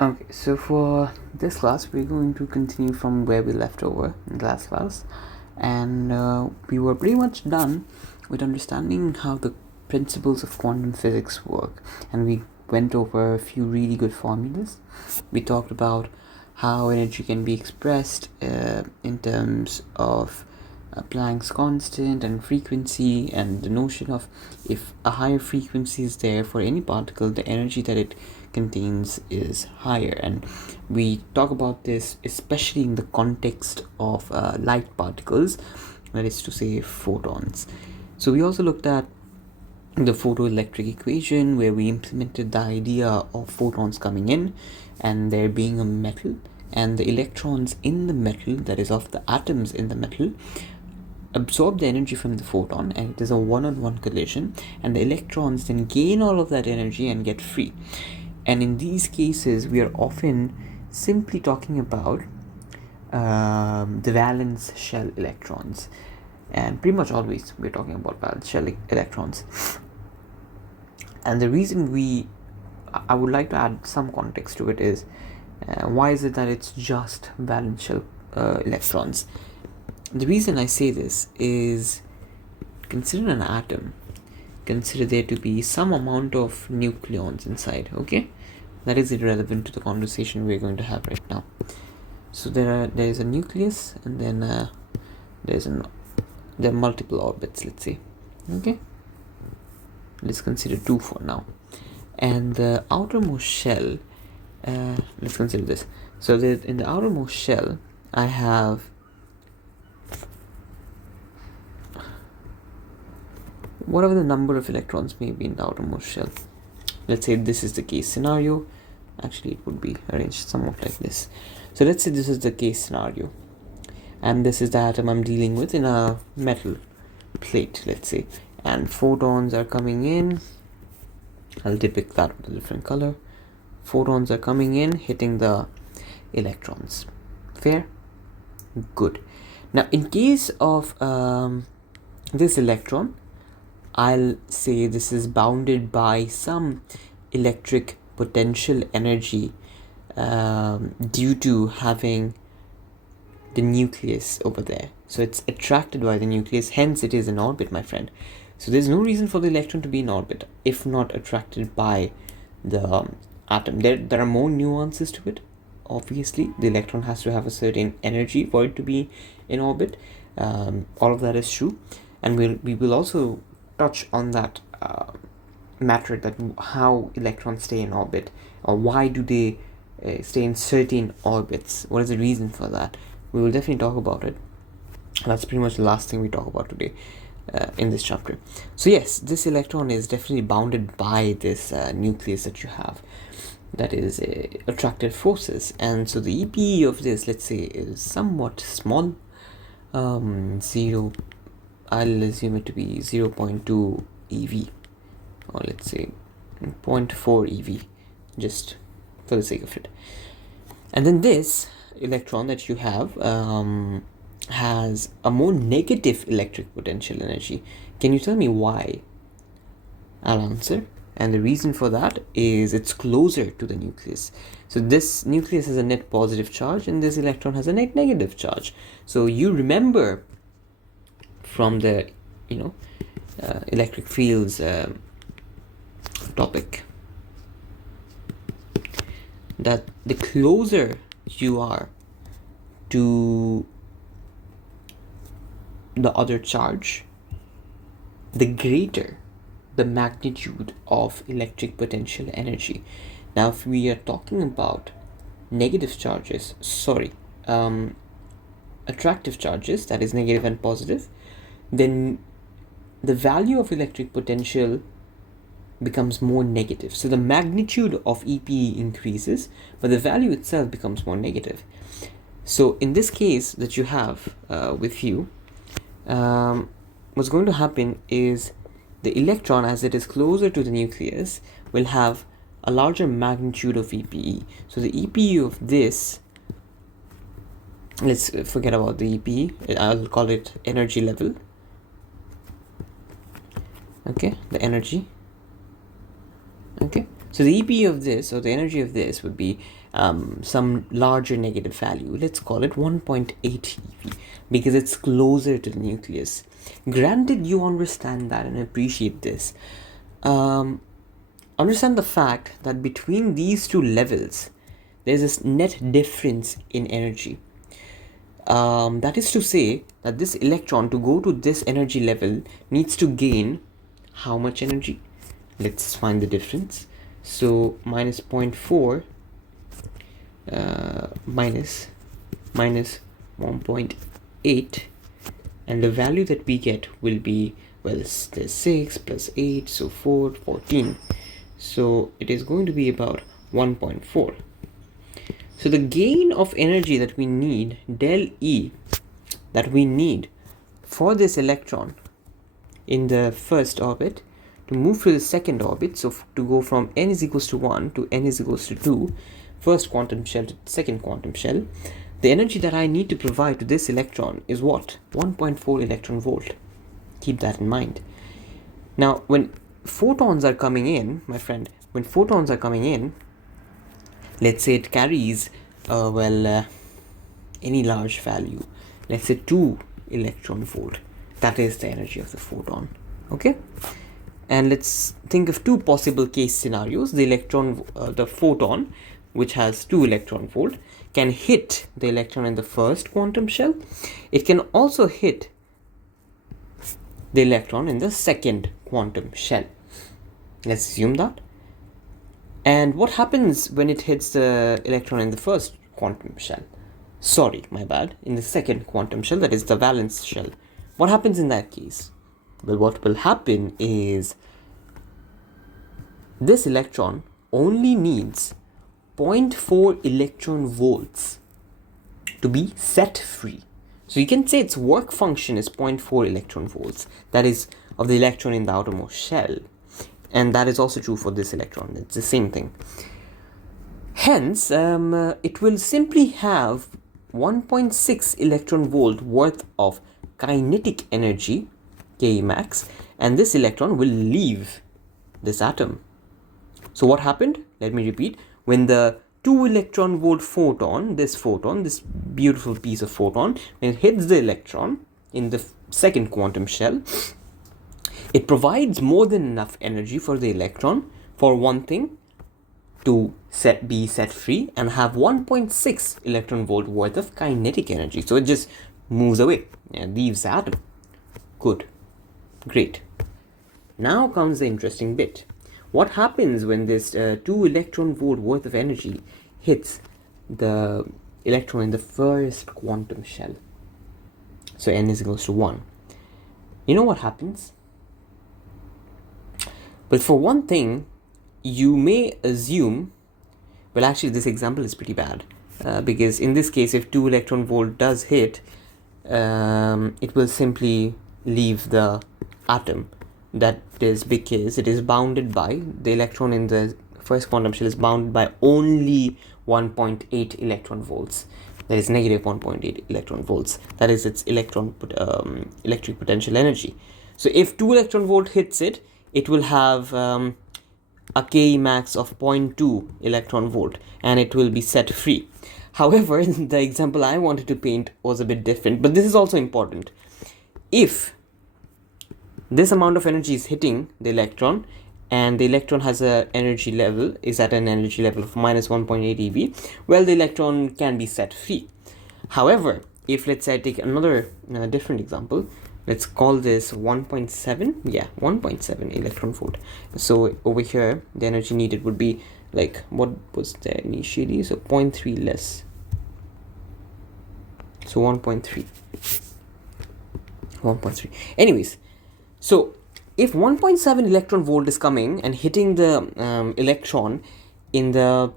Okay, so for this class, we're going to continue from where we left over in the last class, and we were pretty much done with understanding how the principles of quantum physics work, and we went over a few really good formulas. We talked about how energy can be expressed in terms of Planck's constant and frequency, and the notion of if a higher frequency is there for any particle, the energy that it contains is higher. And we talk about this especially in the context of light particles, that is to say photons. So we also looked at the photoelectric equation, where we implemented the idea of photons coming in and there being a metal, and the electrons in the metal, that is of the atoms in the metal, absorb the energy from the photon, and it is a one-on-one collision, and the electrons then gain all of that energy and get free. And in these cases, we are often simply talking about the valence shell electrons, and pretty much always we're talking about valence shell electrons. And the reason I would like to add some context to it is why is it that it's just valence shell electrons? The reason I say this is, consider an atom. Consider there to be some amount of nucleons inside, okay? That is irrelevant to the conversation we're going to have right now. So there is a nucleus, and then there are multiple orbits, let's say, okay? Let's consider 2 for now. And the outermost shell, let's consider this. So in the outermost shell, I have whatever the number of electrons may be in the outermost shell. Let's say this is the case scenario. Actually, it would be arranged somewhat like this. So let's say this is the case scenario, and this is the atom I'm dealing with in a metal plate, let's say, and photons are coming in. I'll depict that with a different color. Photons are coming in, hitting the electrons. Fair? Good. Now, in case of this electron, I'll say this is bounded by some electric potential energy due to having the nucleus over there. So it's attracted by the nucleus, hence it is in orbit, my friend. So there's no reason for the electron to be in orbit if not attracted by the atom. There are more nuances to it. Obviously, the electron has to have a certain energy for it to be in orbit. All of that is true, and we will also touch on that matter, that how electrons stay in orbit, or why do they stay in certain orbits. What is the reason for that? We will definitely talk about it. That's pretty much the last thing we talk about today in this chapter. So yes, this electron is definitely bounded by this nucleus that you have, that is attractive forces. And so the EPE of this, let's say, is somewhat small. 0, I'll assume it to be 0.2 eV, or let's say 0.4 eV, just for the sake of it. And then this electron that you have has a more negative electric potential energy. Can you tell me why? I'll answer. And the reason for that is it's closer to the nucleus. So this nucleus has a net positive charge, and this electron has a net negative charge. So you remember from the electric fields topic that the closer you are to the other charge, the greater the magnitude of electric potential energy. Now, if we are talking about negative charges, attractive charges, that is negative and positive, then the value of electric potential becomes more negative. So the magnitude of EPE increases, but the value itself becomes more negative. So in this case that you have with you, what's going to happen is the electron, as it is closer to the nucleus, will have a larger magnitude of EPE. So the EPE of this, let's forget about the EPE, I'll call it energy level. Okay, the energy. Okay, So the EP of this, or the energy of this, would be some larger negative value. Let's call it 1.8 eV, because it's closer to the nucleus. Granted, you understand that and appreciate this. Understand the fact that between these two levels, there's this net difference in energy. That is to say that this electron, to go to this energy level, needs to gain how much energy? Let's find the difference. So minus 0.4 minus 1.8, and the value that we get will be, well, there's 6 plus 8, so 4, 14. So it is going to be about 1.4. So the gain of energy that we need, del E, that we need for this electron in the first orbit to move to the second orbit, so to go from n is equals to 1 to n is equals to 2, first quantum shell to second quantum shell, the energy that I need to provide to this electron is what? 1.4 electron volt. Keep that in mind. Now, when photons are coming in, my friend, when photons are coming in, let's say it carries, any large value, let's say 2 electron volt. That is the energy of the photon. Okay? And let's think of two possible case scenarios. The photon, which has 2 electron volt, can hit the electron in the first quantum shell. It can also hit the electron in the second quantum shell. Let's assume that. And what happens when it hits the electron in the first quantum shell? Sorry, my bad. In the second quantum shell, that is the valence shell. What happens in that case? Well, what will happen is this electron only needs 0.4 electron volts to be set free. So you can say its work function is 0.4 electron volts. That is of the electron in the outermost shell. And that is also true for this electron. It's the same thing. Hence, it will simply have 1.6 electron volt worth of kinetic energy, K max, and this electron will leave this atom. So what happened? Let me repeat. When the 2 electron volt photon, this beautiful piece of photon, when it hits the electron in the second quantum shell, it provides more than enough energy for the electron, for one thing, to be set free and have 1.6 electron volt worth of kinetic energy. So it just moves away and leaves the atom. Good. Great. Now comes the interesting bit. What happens when this 2 electron volt worth of energy hits the electron in the first quantum shell? So n is equals to 1. You know what happens? But for one thing, you may assume, well, actually this example is pretty bad, because in this case, if 2 electron volt does hit, it will simply leave the atom. That is because it is bounded by, the electron in the first quantum shell is bounded by only 1.8 electron volts. That is negative 1.8 electron volts. That is its electric potential energy. So if 2 electron volt hits it, it will have a K max of 0.2 electron volt and it will be set free. However, the example I wanted to paint was a bit different, but this is also important. If this amount of energy is hitting the electron and the electron has an energy level, is at an energy level of minus 1.8 eV, well, the electron can be set free. However, if let's say I take another different example, let's call this 1.7 electron volt. So over here, the energy needed would be like, what was there initially? So 0.3 less. So 1.3. Anyways, so if 1.7 electron volt is coming and hitting the electron in the,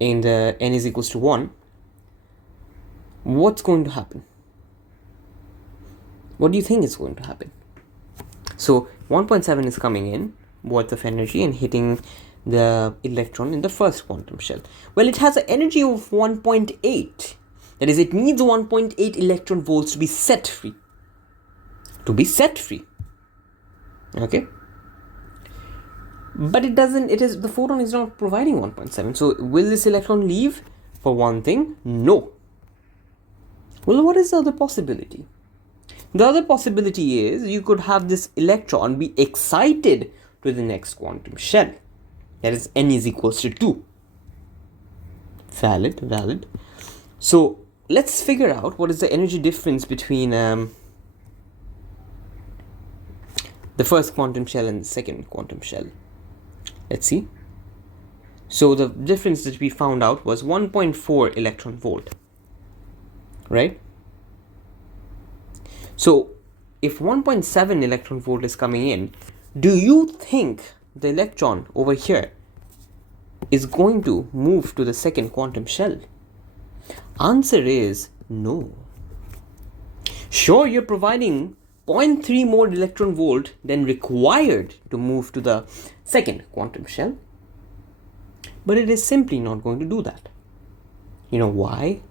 in the n is equals to 1, what's going to happen? What do you think is going to happen? So 1.7 is coming in, worth of energy, and hitting the electron in the first quantum shell. Well, it has an energy of 1.8. That is, it needs 1.8 electron volts to be set free. Okay? But it doesn't, the photon is not providing 1.7. So will this electron leave? For one thing, no. Well, what is the other possibility? The other possibility is you could have this electron be excited to the next quantum shell. That is n is equals to 2. Valid. So let's figure out what is the energy difference between the first quantum shell and the second quantum shell. Let's see. So the difference that we found out was 1.4 electron volt, right? So if 1.7 electron volt is coming in, do you think the electron over here is going to move to the second quantum shell? Answer is no. Sure, you're providing 0.3 more electron volt than required to move to the second quantum shell, but it is simply not going to do that. You know why?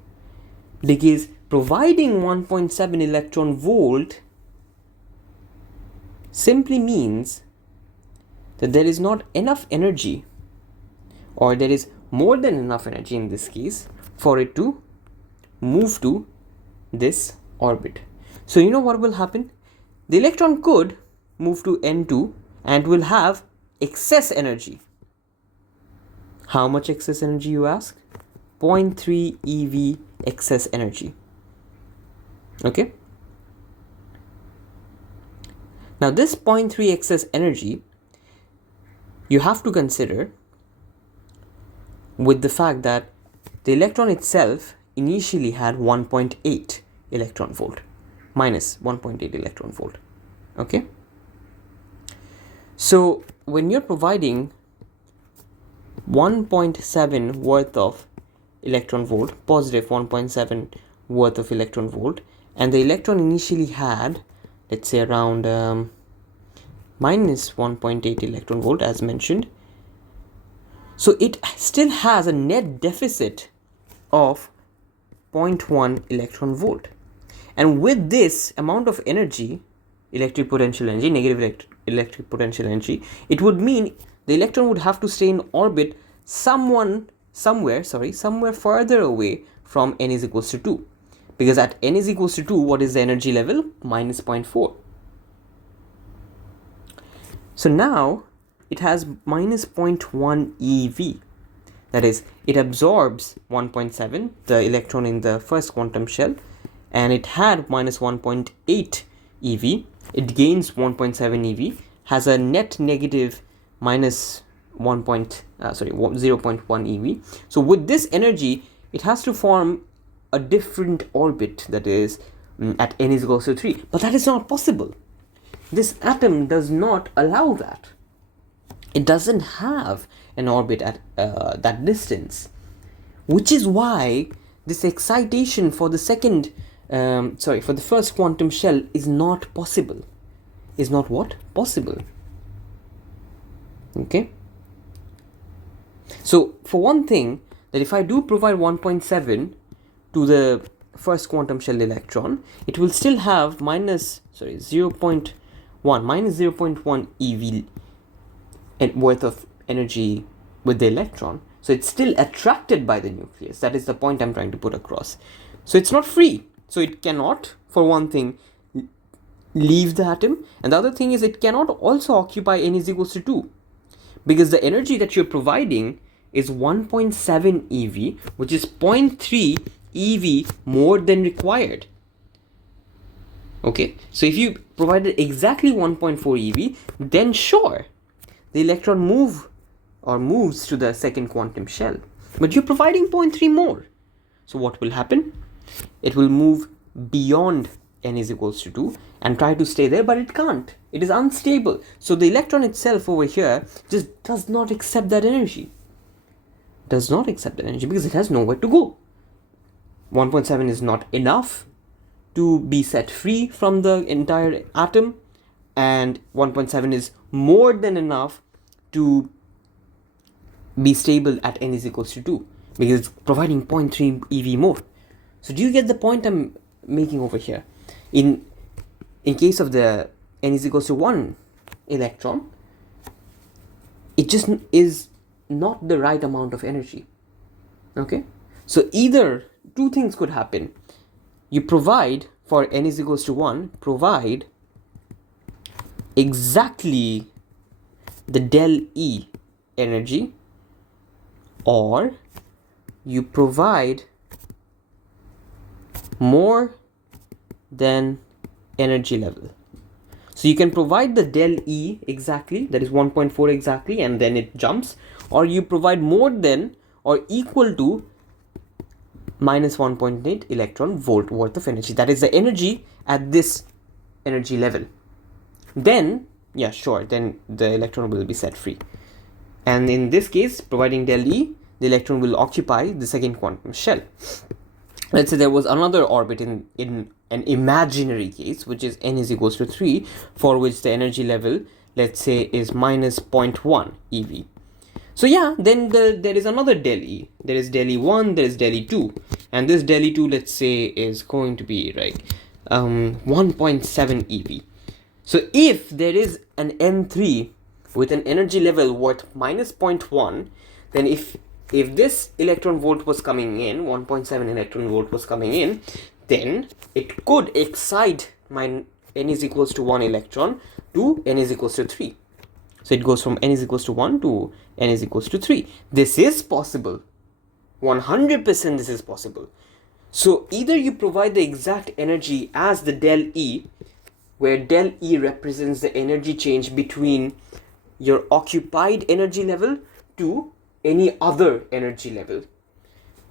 Because providing 1.7 electron volt simply means that there is not enough energy, or there is more than enough energy in this case, for it to move to this orbit. So you know what will happen? The electron could move to N2 and will have excess energy. How much excess energy, you ask? 0.3 eV excess energy. Okay? Now this 0.3 excess energy you have to consider with the fact that the electron itself initially had 1.8 electron volt, minus 1.8 electron volt. Okay? So when you're providing 1.7 worth of electron volt, positive 1.7 worth of electron volt, and the electron initially had, let's say, around minus 1.8 electron volt as mentioned, so it still has a net deficit of 0.1 electron volt. And with this amount of energy, electric potential energy, negative electric potential energy, it would mean the electron would have to stay in orbit somewhere further away from n is equals to 2. Because at n is equals to 2, what is the energy level? Minus 0.4. So now it has minus 0.1 eV. That is, it absorbs 1.7, the electron in the first quantum shell, and it had minus 1.8 eV. It gains 1.7 eV, has a net negative minus 0.1 eV. So with this energy, it has to form a different orbit, that is at n is equals to 3. But that is not possible. This atom does not allow that. It doesn't have an orbit at that distance, which is why this excitation for the for the first quantum shell is not possible. Is not what? Possible. Okay. So for one thing, that if I do provide 1.7 to the first quantum shell electron, it will still have minus 0.1 eV worth of energy with the electron. So it's still attracted by the nucleus. That is the point I'm trying to put across. So it's not free. So it cannot, for one thing, leave the atom. And the other thing is, it cannot also occupy n is equals to 2. Because the energy that you're providing is 1.7 eV, which is 0.3 eV more than required. Okay, so if you provided exactly 1.4 eV, then sure, the electron moves to the second quantum shell. But you're providing 0.3 more. So what will happen? It will move beyond n is equals to 2 and try to stay there, but it can't. It is unstable. So the electron itself over here just does not accept that energy. Does not accept that energy because it has nowhere to go. 1.7 is not enough to be set free from the entire atom, and 1.7 is more than enough to be stable at n is equals to 2 because it's providing 0.3 eV more. So do you get the point I'm making over here? In case of the n is equals to 1 electron, it just is not the right amount of energy. Okay, so either two things could happen. You provide, for n is equals to 1, provide exactly the del E energy, or you provide more than energy level. So you can provide the del E exactly, that is 1.4 exactly, and then it jumps, or you provide more than or equal to minus 1.8 electron volt worth of energy. That is the energy at this energy level. Then, yeah, sure, then the electron will be set free. And in this case, providing del E, the electron will occupy the second quantum shell. Let's say there was another orbit in an imaginary case, which is n is equals to 3, for which the energy level, let's say, is minus 0.1 eV. So yeah, then there is another del E. There is del E1, there is del E2. And this del E2, let's say, is going to be like 1.7 eV. So if there is an N3 with an energy level worth minus 0.1, then if this electron volt was coming in, 1.7 electron volt was coming in, then it could excite my n is equals to 1 electron to n is equals to 3. So it goes from n is equals to 1 to n is equals to 3. This is possible. 100% this is possible. So either you provide the exact energy as the del E, where del E represents the energy change between your occupied energy level to any other energy level.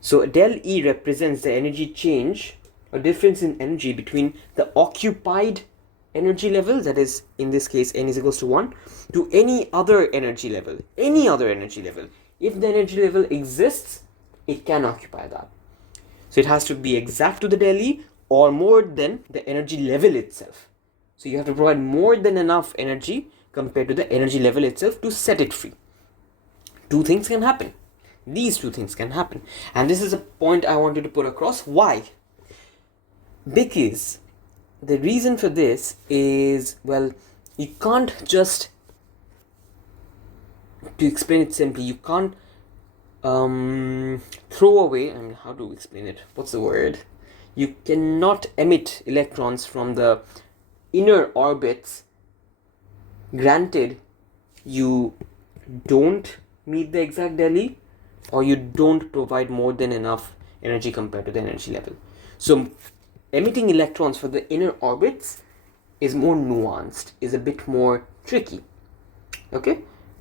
So del E represents the energy change or difference in energy between the occupied energy level, that is in this case n is equals to 1, to any other energy level. Any other energy level. If the energy level exists, it can occupy that. So it has to be exact to the del E or more than the energy level itself. So you have to provide more than enough energy compared to the energy level itself to set it free. Two things can happen. These two things can happen. And this is a point I wanted to put across. Why? Because the reason for this is, well, you can't just, to explain it simply, you can't throw away, how to explain it? What's the word? You cannot emit electrons from the inner orbits, granted you don't meet the exact del E, or you don't provide more than enough energy compared to the energy level. So emitting electrons for the inner orbits is more nuanced, is a bit more tricky. Okay?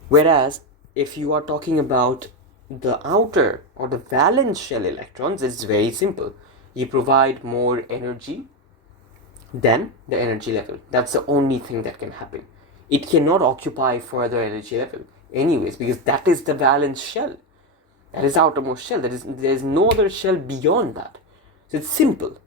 Whereas if you are talking about the outer or the valence shell electrons, it's very simple. You provide more energy than the energy level. That's the only thing that can happen. It cannot occupy further energy level anyways, because that is the valence shell. That is the outermost shell. There is no other shell beyond that. So it's simple.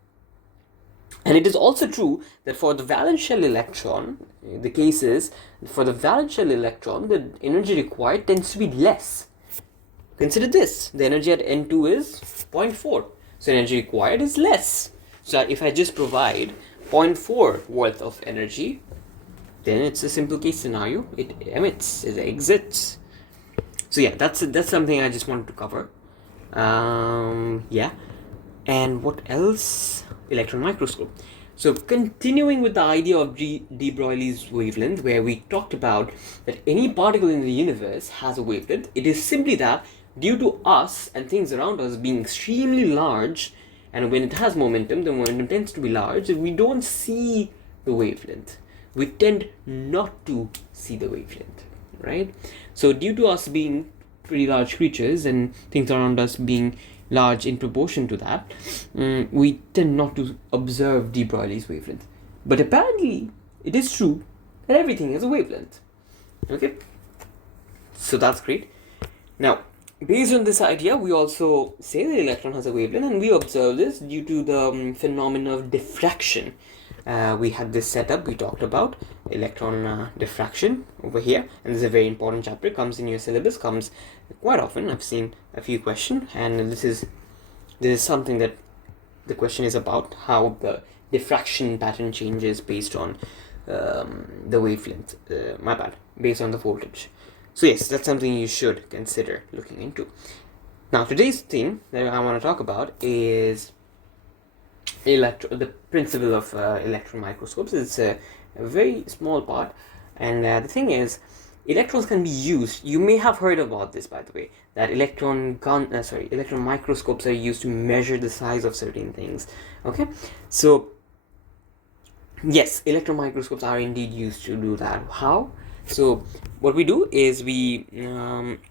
And it is also true that for the valence shell electron, the case is, for the valence shell electron, the energy required tends to be less. Consider this. The energy at N2 is 0.4. So energy required is less. So if I just provide 0.4 worth of energy, then it's a simple case scenario. It emits, it exits. So yeah, that's something I just wanted to cover. Yeah. And what else? Electron microscope. So continuing with the idea of de Broglie's wavelength, where we talked about that any particle in the universe has a wavelength, it is simply that due to us and things around us being extremely large, and when it has momentum, the momentum tends to be large, we don't see the wavelength. We tend not to see the wavelength, right? So due to us being pretty large creatures and things around us being large in proportion to that, we tend not to observe de Broglie's wavelength. But apparently, it is true that everything has a wavelength. Okay? So that's great. Now, based on this idea, we also say the electron has a wavelength, and we observe this due to the phenomenon of diffraction. We had this setup, we talked about electron diffraction over here, and this is a very important chapter, comes in your syllabus, comes quite often. I've seen a few questions, and this is something that the question is about, how the diffraction pattern changes based on the wavelength, based on the voltage. So yes, that's something you should consider looking into. Now today's thing that I want to talk about is the principle of electron microscopes. It's a very small part, and the thing is, electrons can be used. You may have heard about this, by the way, that electron microscopes are used to measure the size of certain things. Okay, so yes, electron microscopes are indeed used to do that. How? So what we do is we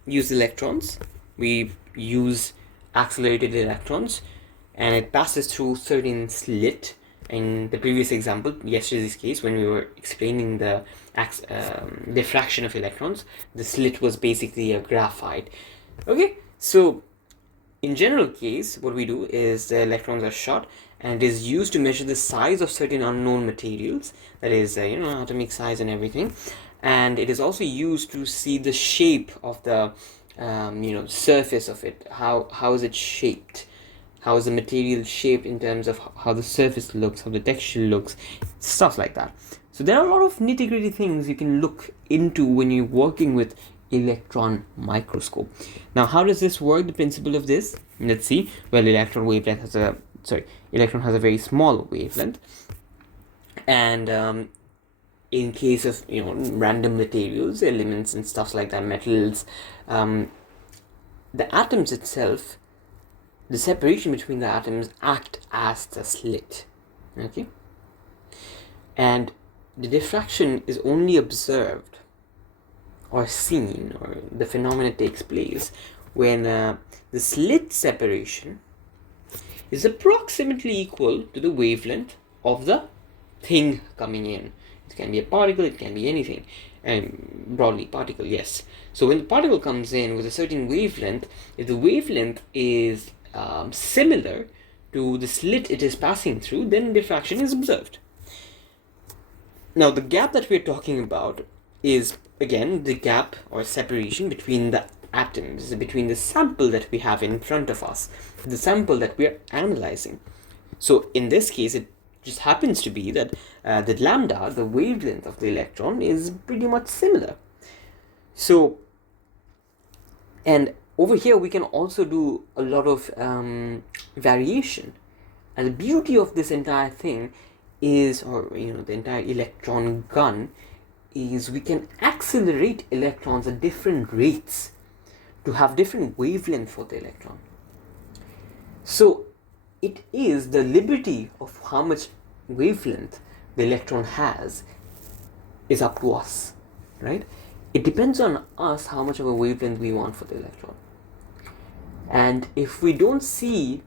use electrons. We use accelerated electrons, and it passes through certain slit. In the previous example, yesterday's case, when we were explaining the diffraction of electrons, the slit was basically a graphite. Okay, so in general case, what we do is the electrons are shot, and it is used to measure the size of certain unknown materials, that is atomic size and everything, and it is also used to see the shape of the surface of it. How is it shaped? How is the material shaped in terms of how the surface looks, how the texture looks, stuff like that. So there are a lot of nitty-gritty things you can look into when you're working with electron microscope. Now, how does this work? The principle of this, let's see. Well, electron has a very small wavelength, and in case of random materials, elements and stuff like that, metals, the atoms itself, the separation between the atoms act as the slit. Okay, and the diffraction is only observed or seen, or the phenomena takes place when the slit separation is approximately equal to the wavelength of the thing coming in. It can be a particle, it can be anything, and broadly particle, yes. So when the particle comes in with a certain wavelength, if the wavelength is similar to the slit it is passing through, then diffraction is observed. Now the gap that we're talking about is again the gap or separation between the atoms, between the sample that we have in front of us, the sample that we're analyzing. So in this case, it just happens to be that the lambda, the wavelength of the electron, is pretty much similar. So, and over here we can also do a lot of variation, and the beauty of this entire thing is, or the entire electron gun, is we can accelerate electrons at different rates to have different wavelength for the electron. So it is the liberty of how much wavelength the electron has is up to us, right? It depends on us how much of a wavelength we want for the electron. And if we don't see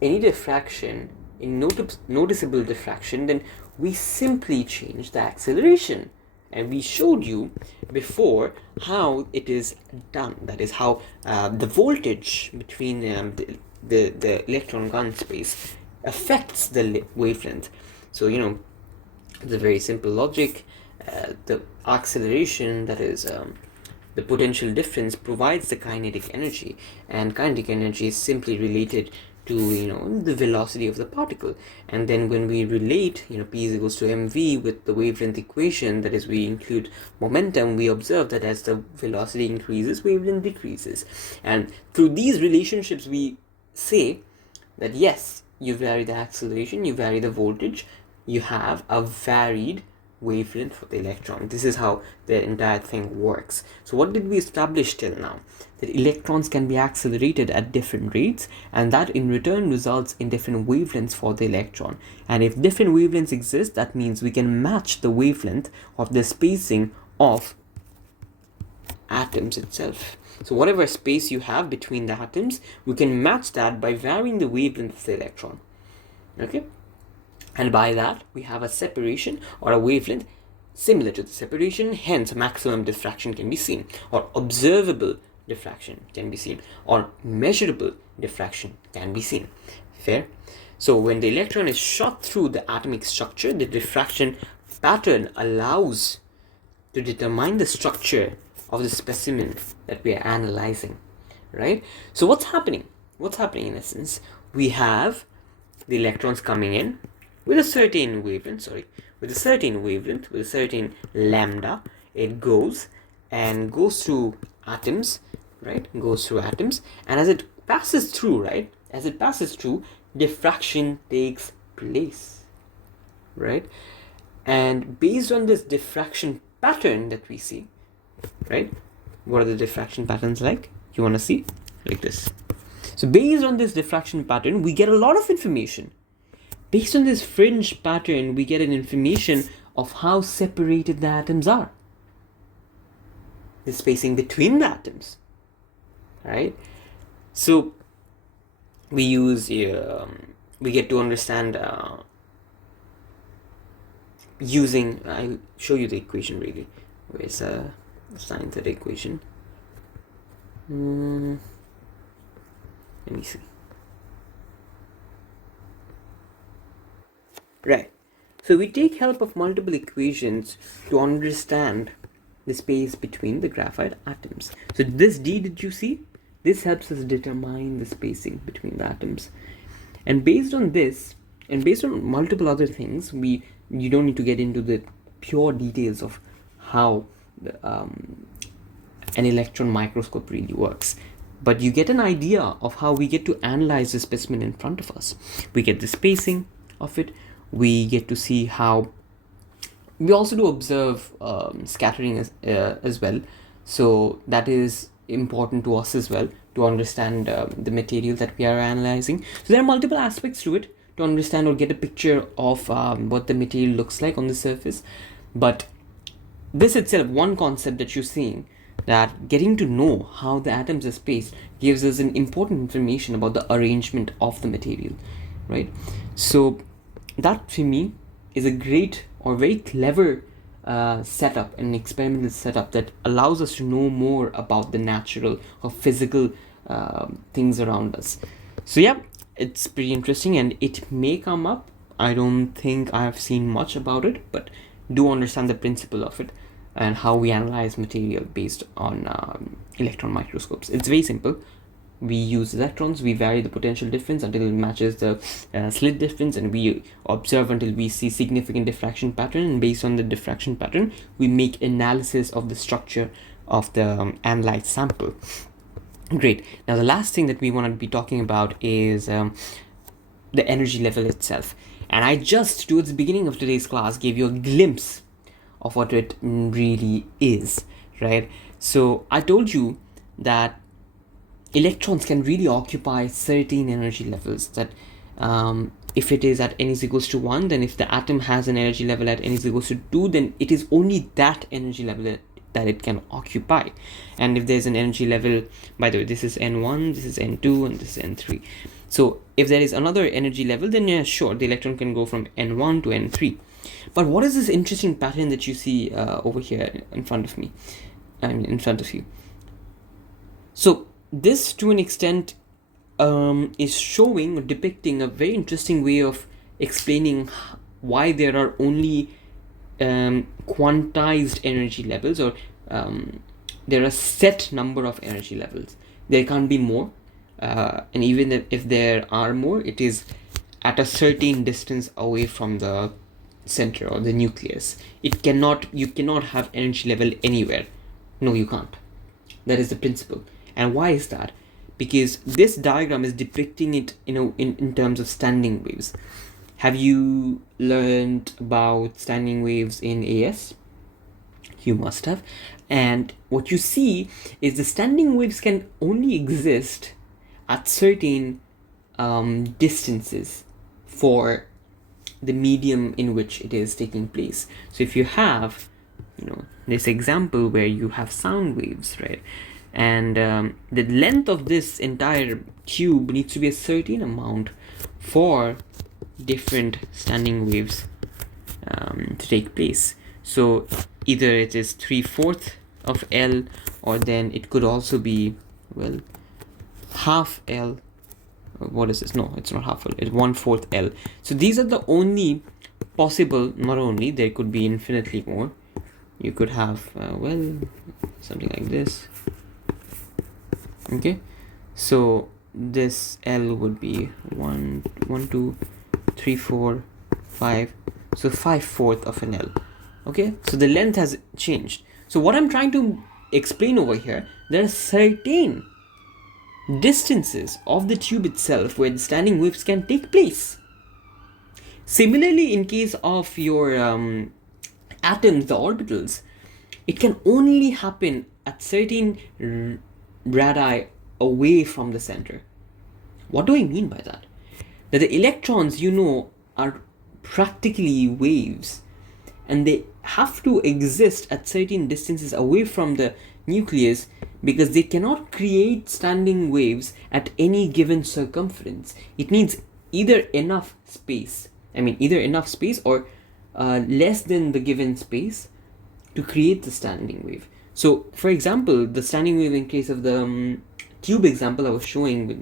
any diffraction, any noticeable diffraction, then we simply change the acceleration. And we showed you before how it is done. That is how the voltage between the electron gun space affects the wavelength. So it's a very simple logic. The acceleration, that is the potential difference, provides the kinetic energy, and kinetic energy is simply related to the velocity of the particle. And then when we relate p is equals to mv with the wavelength equation, that is we include momentum, we observe that as the velocity increases, wavelength decreases. And through these relationships we say that yes, you vary the acceleration, you vary the voltage, you have a varied wavelength for the electron. This is how the entire thing works. So what did we establish till now? That electrons can be accelerated at different rates, and that in return results in different wavelengths for the electron. And if different wavelengths exist, that means we can match the wavelength of the spacing of atoms itself. So whatever space you have between the atoms, we can match that by varying the wavelength of the electron. Okay? And by that, we have a separation or a wavelength similar to the separation, hence maximum diffraction can be seen, or observable diffraction can be seen, or measurable diffraction can be seen. Fair? So when the electron is shot through the atomic structure, the diffraction pattern allows to determine the structure of the specimen that we are analyzing, right? So what's happening? What's happening in essence? We have the electrons coming in with a certain wavelength, with a certain lambda. It goes, and goes through atoms, right? Goes through atoms, and as it passes through, right? As it passes through, diffraction takes place, right? And based on this diffraction pattern that we see, right? What are the diffraction patterns like? You want to see? Like this. So based on this diffraction pattern, we get a lot of information. Based on this fringe pattern, we get an information of how separated the atoms are. The spacing between the atoms, right? So we use, we get to understand using, I'll show you the equation really. Where's sine theta equation? Let me see. Right. So we take help of multiple equations to understand the space between the graphite atoms. So this D, did you see? This helps us determine the spacing between the atoms. And based on this, and based on multiple other things, you don't need to get into the pure details of how an electron microscope really works. But you get an idea of how we get to analyze the specimen in front of us. We get the spacing of it. We get to see how we also do observe scattering as well. So that is important to us as well to understand the material that we are analyzing. So there are multiple aspects to it to understand or get a picture of what the material looks like on the surface. But this itself, one concept that you're seeing, that getting to know how the atoms are spaced gives us an important information about the arrangement of the material, right? So that to me is a great or very clever setup, an experimental setup that allows us to know more about the natural or physical things around us. So yeah, it's pretty interesting and it may come up. I don't think I have seen much about it, but do understand the principle of it and how we analyze material based on electron microscopes. It's very simple. We use electrons, we vary the potential difference until it matches the slit difference, and we observe until we see significant diffraction pattern, and based on the diffraction pattern we make analysis of the structure of the analyzed sample. Great. Now the last thing that we want to be talking about is the energy level itself, and I just towards the beginning of today's class gave you a glimpse of what it really is, right? So I told you that electrons can really occupy certain energy levels, that if it is at n is equals to 1, then if the atom has an energy level at n is equals to 2, then it is only that energy level that it can occupy. And if there's an energy level, by the way, this is n1, this is n2, and this is n3. So if there is another energy level, then yeah, sure, the electron can go from n1 to n3. But what is this interesting pattern that you see over here in front of me? In front of you. So this, to an extent, is showing or depicting a very interesting way of explaining why there are only quantized energy levels, or there are a set number of energy levels. There can't be more, and even if there are more, it is at a certain distance away from the center or the nucleus. You cannot have energy level anywhere. No, you can't. That is the principle. And why is that? Because this diagram is depicting it in terms of standing waves. Have you learned about standing waves in AS? You must have. And what you see is the standing waves can only exist at certain distances for the medium in which it is taking place. So if you have, this example where you have sound waves, right? And the length of this entire tube needs to be a certain amount for different standing waves to take place. So either it is 3/4 of L, or then it could also be, well, half L. What is this? No, it's not half L, it's 1/4 L. So these are the only possible, not only, there could be infinitely more. You could have, something like this. Okay, so this L would be 1, 2, 3, 4, 5. So 5/4 of an L. Okay, so the length has changed. So what I'm trying to explain over here, there are certain distances of the tube itself where the standing waves can take place. Similarly, in case of your atoms, the orbitals, it can only happen at certain radii away from the center. What do I mean by that? That the electrons, are practically waves, and they have to exist at certain distances away from the nucleus because they cannot create standing waves at any given circumference. It needs either enough space or less than the given space to create the standing wave. So, for example, the standing wave in case of the tube example I was showing with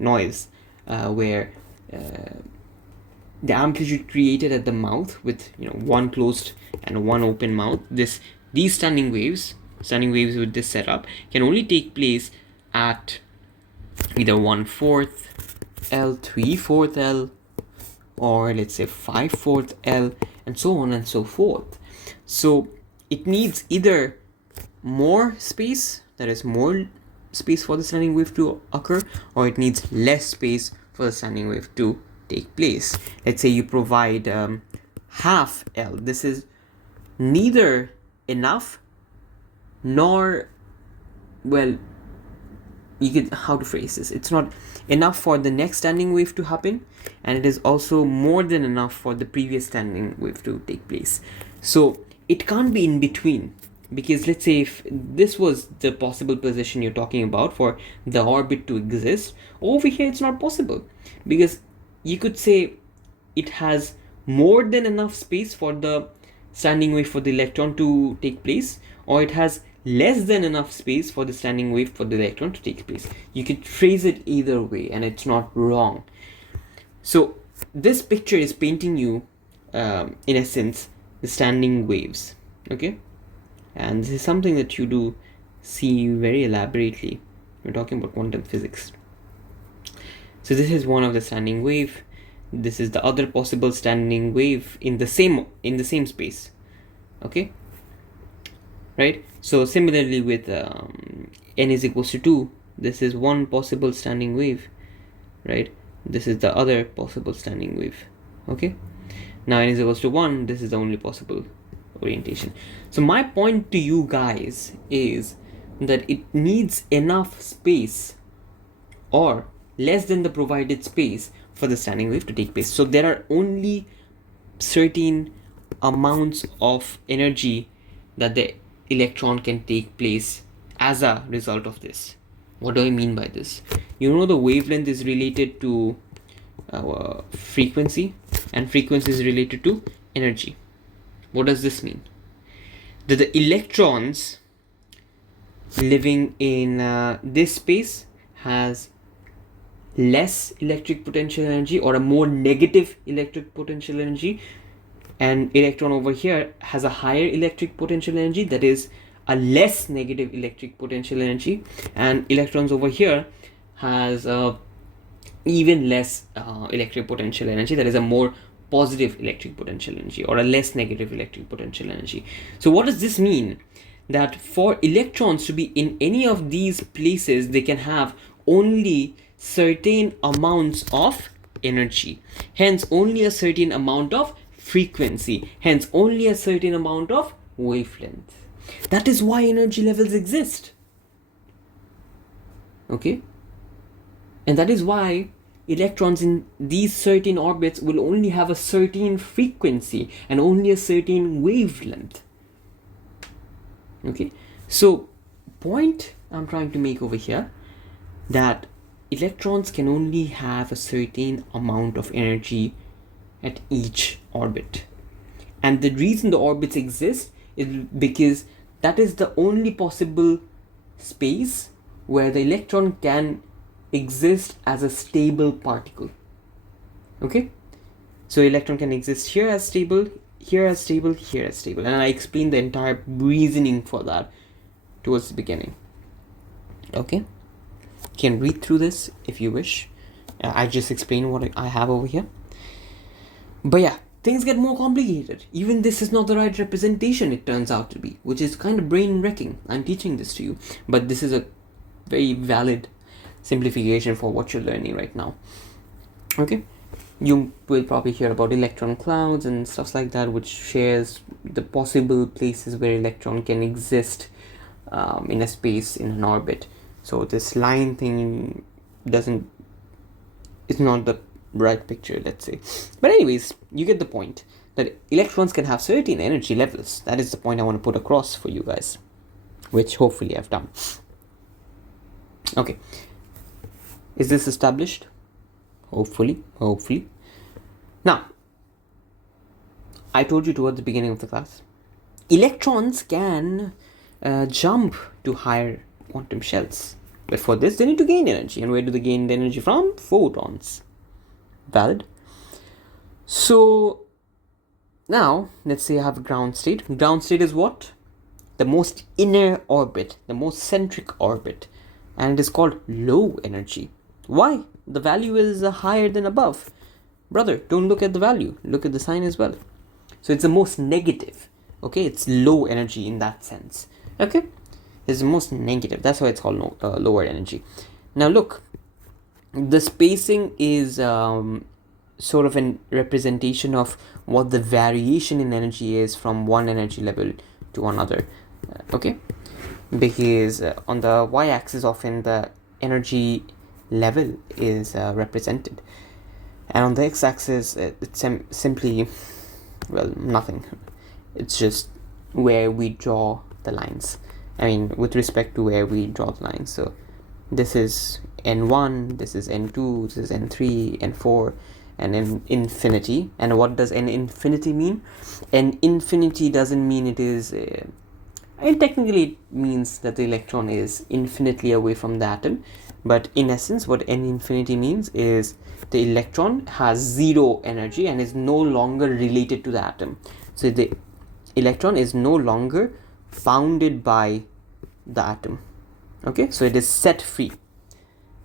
noise, where the amplitude created at the mouth with one closed and one open mouth, these standing waves with this setup can only take place at either 1/4 L, 3/4 L, or let's say 5/4 L, and so on and so forth. So it needs either more space, that is more space for the standing wave to occur, or it needs less space for the standing wave to take place. Let's say you provide half L. This is neither enough nor, well, how to phrase this? It's not enough for the next standing wave to happen, and it is also more than enough for the previous standing wave to take place. So it can't be in between, because let's say if this was the possible position you're talking about for the orbit to exist, over here it's not possible, because you could say it has more than enough space for the standing wave for the electron to take place, or it has less than enough space for the standing wave for the electron to take place. You could phrase it either way, and it's not wrong. So this picture is painting you, in essence, the standing waves. Okay, and this is something that you do see very elaborately. We're talking about quantum physics. So this is one of the standing wave. This is the other possible standing wave in the same space. Okay, right? So similarly with n is equals to 2, this is one possible standing wave, right? This is the other possible standing wave. Okay, now n is equals to 1, this is the only possible orientation. So my point to you guys is that it needs enough space or less than the provided space for the standing wave to take place. So there are only certain amounts of energy that the electron can take place as a result of this. What do I mean by this? The wavelength is related to our frequency, and frequency is related to energy. What does this mean? That the electrons living in this space has less electric potential energy, or a more negative electric potential energy, and electron over here has a higher electric potential energy, that is a less negative electric potential energy, and electrons over here has even less electric potential energy, that is a more positive electric potential energy, or a less negative electric potential energy. So what does this mean? That for electrons to be in any of these places, they can have only certain amounts of energy, hence only a certain amount of frequency, hence only a certain amount of wavelength. That is why energy levels exist. Okay, and that is why electrons in these certain orbits will only have a certain frequency and only a certain wavelength. Okay, so point I'm trying to make over here, that electrons can only have a certain amount of energy at each orbit, and the reason the orbits exist is because that is the only possible space where the electron can exist as a stable particle. Okay, so electron can exist here as stable, here as stable, here as stable, and I explained the entire reasoning for that towards the beginning. Okay, you can read through this if you wish. I just explained what I have over here. But yeah, things get more complicated. Even this is not the right representation, it turns out to be, which is kind of brain wrecking. I'm teaching this to you, but this is a very valid simplification for what you're learning right now. Okay, you will probably hear about electron clouds and stuff like that, which shares the possible places where electron can exist in a space, in an orbit. So this line thing it's not the right picture, let's say. But anyways, you get the point that electrons can have certain energy levels. That is the point I want to put across for you guys, which hopefully I've done. Okay, is this established? Hopefully. Now, I told you towards the beginning of the class, electrons can jump to higher quantum shells. But for this, they need to gain energy. And where do they gain the energy from? Photons. Valid? So, now, let's say I have a ground state. Ground state is what? The most inner orbit, the most centric orbit. And it is called low energy. Why? The value is higher than above. Brother, don't look at the value. Look at the sign as well. So it's the most negative. Okay, it's low energy in that sense. Okay, it's the most negative. That's why it's called lower energy. Now look, the spacing is sort of a representation of what the variation in energy is from one energy level to another. Okay, because on the y-axis often the energy level is represented, and on the x-axis it's simply, well, nothing. It's just where we draw the lines. I mean, with respect to where we draw the lines. So this is n1, this is n2, this is n3, n4, and n infinity. And what does n infinity mean? N infinity doesn't mean it is and technically it means that the electron is infinitely away from the atom, but in essence what n infinity means is the electron has zero energy and is no longer related to the atom. So the electron is no longer bounded by the atom. Okay, so it is set free.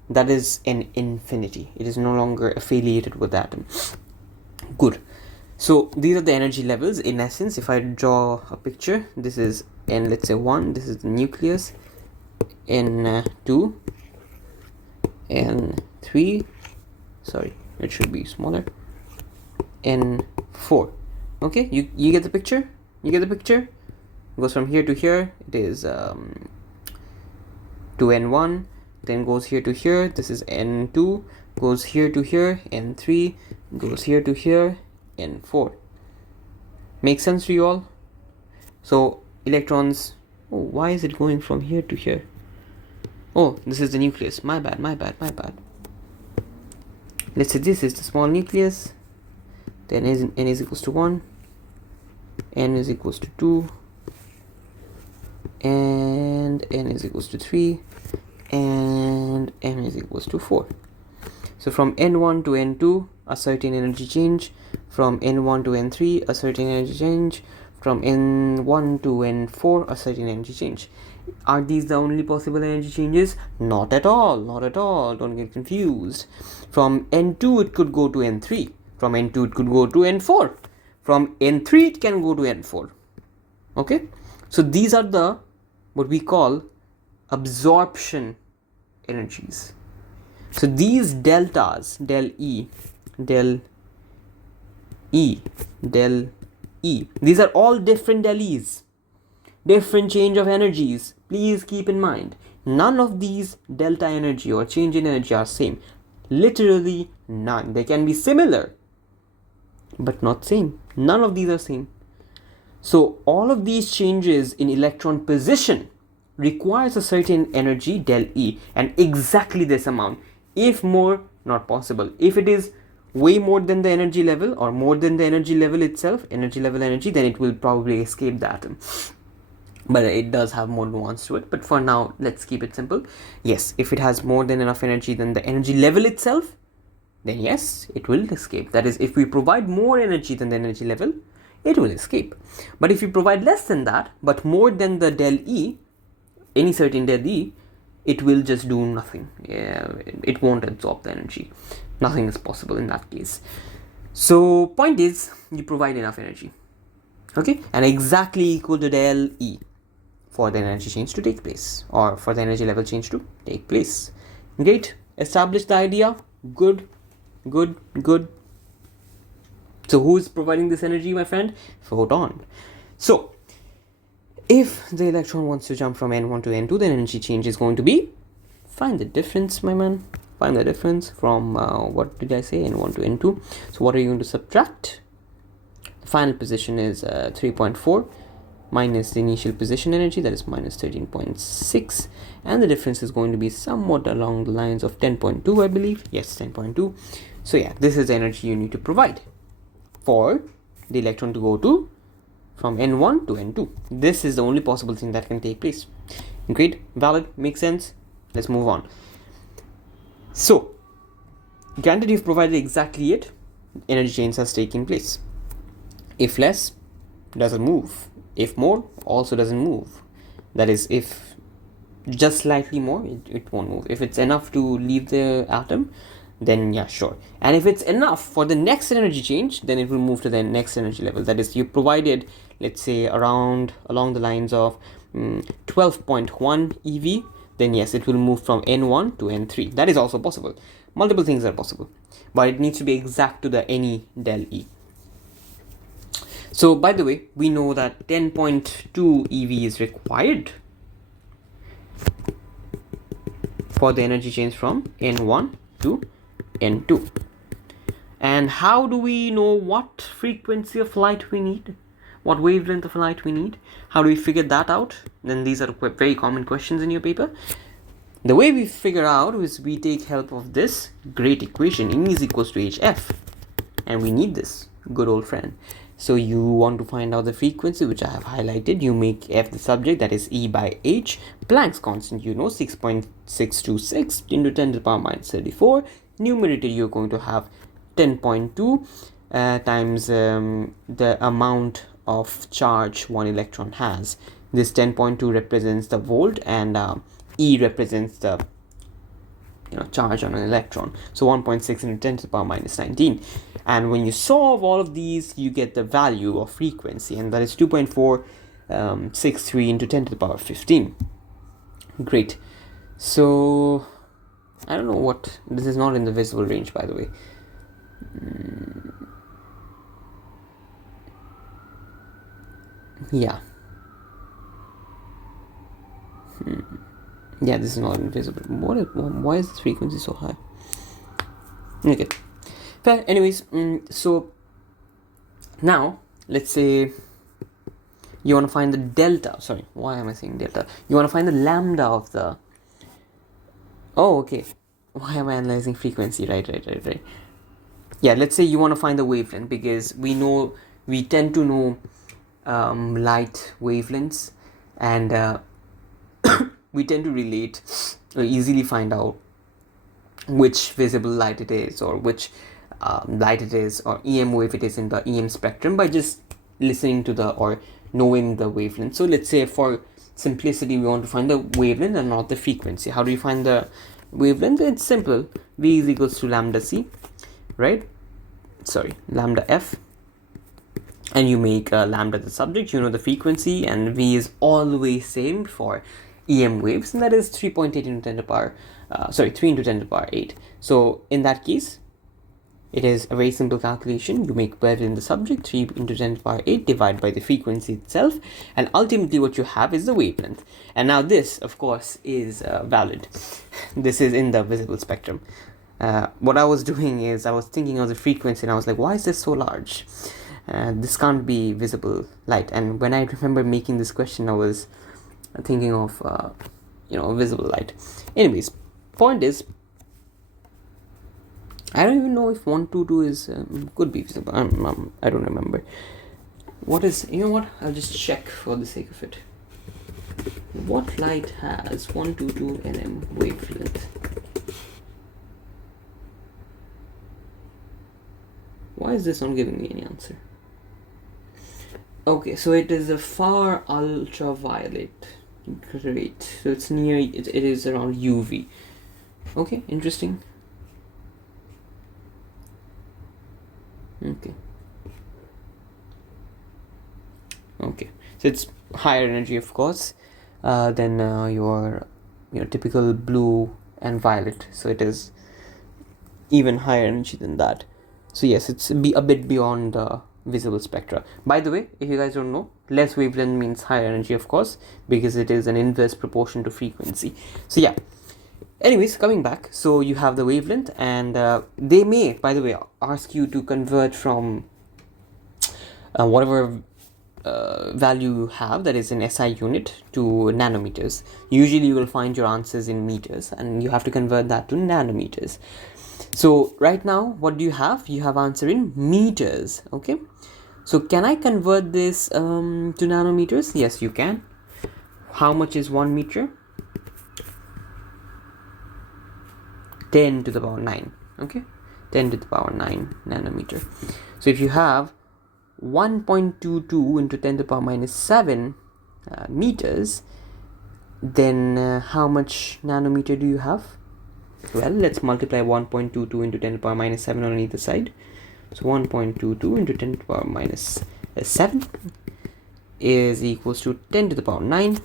That is an infinity. It is no longer affiliated with the atom. Good. So these are the energy levels. In essence, if I draw a picture, this is n, let's say 1, this is the nucleus, n2, n3, sorry, it should be smaller, n4. Okay, you get the picture? You get the picture? It goes from here to here. It is to n1, then goes here to here. This is n2, goes here to here, n3, goes here to here, n4. Make sense to you all? So electrons, oh, why is it going from here to here? Oh, this is the nucleus. My bad. Let's say this is the small nucleus. Then n is equals to 1, n is equals to 2, and n is equals to 3, and n is equals to 4. So from n1 to n2, a certain energy change. From n1 to n3, a certain energy change. From n1 to n4, a certain energy change. Are these the only possible energy changes? Not at all. Don't get confused. From n2, it could go to n3. From n2, it could go to n4. From n3, it can go to n4. Okay? So these are the, what we call, absorption energies. So these deltas, del E, these are all different del E's, different change of energies. Please keep in mind, none of these delta energy or change in energy are same. Literally none. They can be similar, but not same. None of these are same. So all of these changes in electron position requires a certain energy, del E, and exactly this amount. If more, not possible. If it is way more than the energy level or more than the energy level itself, energy level energy, then it will probably escape the atom. But it does have more nuance to it. But for now, let's keep it simple. Yes, if it has more than enough energy than the energy level itself, then yes, it will escape. That is, if we provide more energy than the energy level, it will escape. But if you provide less than that, but more than the del E, any certain del E, it will just do nothing. It won't absorb the energy. Nothing is possible in that case. So point is, you provide enough energy, okay, and exactly equal to del E for the energy change to take place, or for the energy level change to take place. Great, establish the idea. Good, good, good. So who is providing this energy, my friend? Photon. So if the electron wants to jump from n1 to n2, then energy change is going to be, find the difference, my man. Find the difference from, what did I say, n1 to n2. So what are you going to subtract? The final position is 3.4 minus the initial position energy, that is minus 13.6, and the difference is going to be somewhat along the lines of 10.2, I believe. Yes, 10.2. So yeah, this is the energy you need to provide for the electron to go to from n1 to n2. This is the only possible thing that can take place. Great, valid, makes sense. Let's move on. So granted you've provided exactly it, energy change has taken place. If less, doesn't move. If more, also doesn't move. That is, if just slightly more, it won't move. If it's enough to leave the atom, then yeah, sure. And if it's enough for the next energy change, then it will move to the next energy level. That is, you provided, let's say, along the lines of 12.1 eV, then yes, it will move from n1 to n3. That is also possible. Multiple things are possible, but it needs to be exact to the any del E. So by the way, we know that 10.2 eV is required for the energy change from n1 to n2. And how do we know what frequency of light we need? What wavelength of light we need? How do we figure that out? Then these are very common questions in your paper. The way we figure out is we take help of this great equation, E is equals to HF. And we need this, good old friend. So you want to find out the frequency, which I have highlighted. You make F the subject, that is E by H. Planck's constant, 6.626 into 10 to the power minus 34. Numerator, you're going to have 10.2 times the amount of charge one electron has. This 10.2 represents the volt, and E represents the charge on an electron. So 1.6 into 10 to the power minus 19. And when you solve all of these, you get the value of frequency, and that is 2.463 into 10 to the power 15. Great. So I don't know what, this is not in the visible range, by the way. Yeah. Yeah, this is not invisible. Why is this frequency so high? Okay. Fair. Anyways, so now let's say you want to find the delta. Sorry, why am I saying delta? You want to find the lambda of the. Oh, okay. Why am I analyzing frequency? Right. Yeah, let's say you want to find the wavelength, because we tend to know light wavelengths, and we tend to relate or easily find out which visible light it is, or which light it is, or EM wave it is in the EM spectrum, by just listening to or knowing the wavelength. So let's say for simplicity, we want to find the wavelength and not the frequency. How do you find the wavelength? It's simple. V is equals to lambda C, right? Sorry, lambda F. And you make lambda the subject, you know the frequency, and V is always same for EM waves, and that is 3.8 into 10 to the power, 3 into 10 to the power 8. So in that case, it is a very simple calculation. You make wavelength the subject, 3 into 10 to the power 8, divide by the frequency itself, and ultimately what you have is the wavelength. And now this, of course, is valid. This is in the visible spectrum. What I was doing is I was thinking of the frequency, and I was like, why is this so large? This can't be visible light. And when I remember making this question, I was thinking of visible light. Anyways, point is, I don't even know if 122 is could be visible. I don't remember. What is, I'll just check for the sake of it. What light has 122 nm wavelength? Why is this not giving me any answer? Okay, so it is a far ultraviolet. Great. So it's near, it is around UV. Okay, interesting. So it's higher energy, of course, than your typical blue and violet. So it is even higher energy than that. So yes, it's a bit beyond the visible spectra. By the way, if you guys don't know, less wavelength means higher energy, of course, because it is an inverse proportion to frequency. So yeah, anyways, coming back, so you have the wavelength, and they may, by the way, ask you to convert from whatever value you have, that is in SI unit, to nanometers. Usually you will find your answers in meters, and you have to convert that to nanometers. So right now, what do you have? You have answer in meters. Okay, so can I convert this to nanometers? Yes, you can. How much is 1 meter? 10 to the power 9. Okay, 10 to the power 9 nanometer. So if you have 1.22 into 10 to the power minus 7 meters, then how much nanometer do you have? Well, let's multiply 1.22 into 10 to the power minus 7 on either side. So 1.22 into 10 to the power minus 7 is equals to 10 to the power 9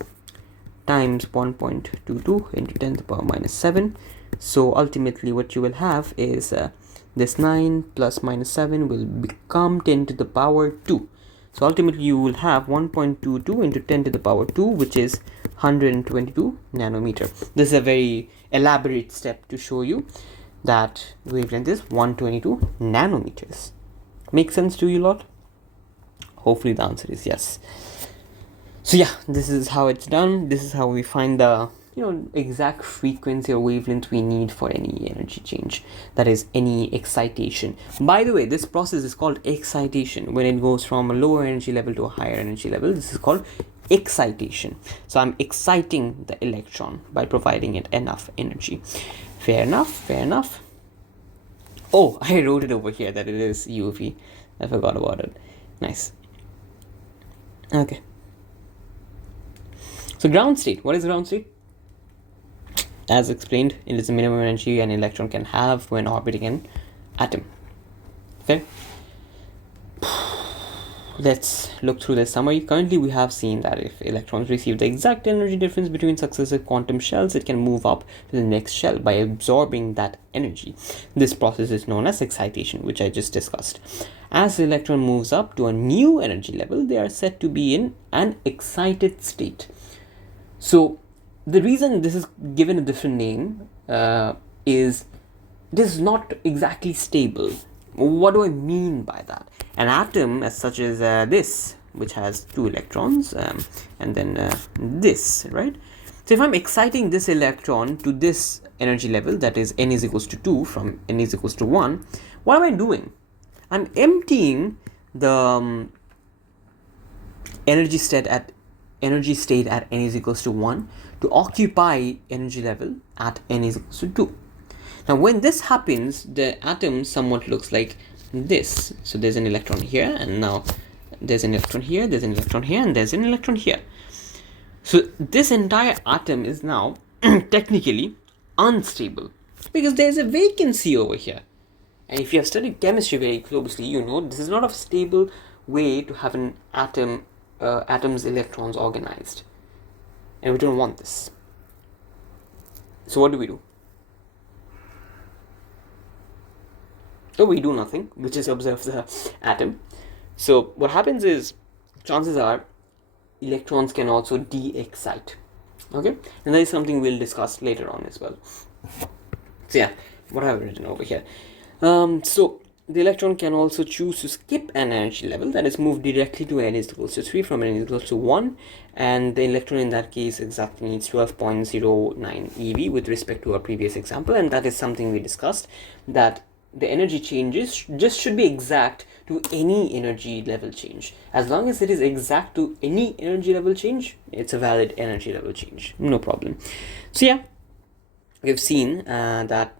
times 1.22 into 10 to the power minus 7. So ultimately what you will have is this 9 plus minus 7 will become 10 to the power 2. So ultimately you will have 1.22 into 10 to the power 2, which is 122 nanometer. This is a very elaborate step to show you that wavelength is 122 nanometers. Make sense to you lot? Hopefully the answer is yes. So yeah, this is how it's done. This is how we find the exact frequency or wavelength we need for any energy change, that is any excitation. By the way, this process is called excitation. When it goes from a lower energy level to a higher energy level, this is called excitation. So I'm exciting the electron by providing it enough energy. Fair enough. Oh, I wrote it over here that it is UV. I forgot about it. Nice. Okay, so ground state. What is ground state? As explained, it is the minimum energy an electron can have when orbiting an atom. Okay, let's look through the summary. Currently, we have seen that if electrons receive the exact energy difference between successive quantum shells, it can move up to the next shell by absorbing that energy. This process is known as excitation, which I just discussed. As the electron moves up to a new energy level, they are said to be in an excited state. So the reason this is given a different name is this is not exactly stable. What do I mean by that? An atom as such as this, which has 2 electrons, and then this, right? So if I'm exciting this electron to this energy level, that is n is equals to 2 from n is equals to 1, what am I doing? I'm emptying the energy state at n is equals to 1 to occupy energy level at n is equals to 2. Now when this happens, the atom somewhat looks like this. So there's an electron here, and now there's an electron here, there's an electron here, and there's an electron here. So this entire atom is now technically unstable because there's a vacancy over here. And if you have studied chemistry very closely, you know this is not a stable way to have an atom's electrons organized. And we don't want this. So what do? So we do nothing, which is observe the atom. So what happens is, chances are electrons can also de-excite. Okay, and that is something we'll discuss later on as well. So yeah, what have I written over here? So the electron can also choose to skip an energy level, that is move directly to n is equals to 3 from n is equals to 1, and the electron in that case exactly needs 12.09 eV with respect to our previous example, and that is something we discussed, that the energy changes just should be exact to any energy level change. As long as it is exact to any energy level change, it's a valid energy level change, no problem. So yeah, we've seen that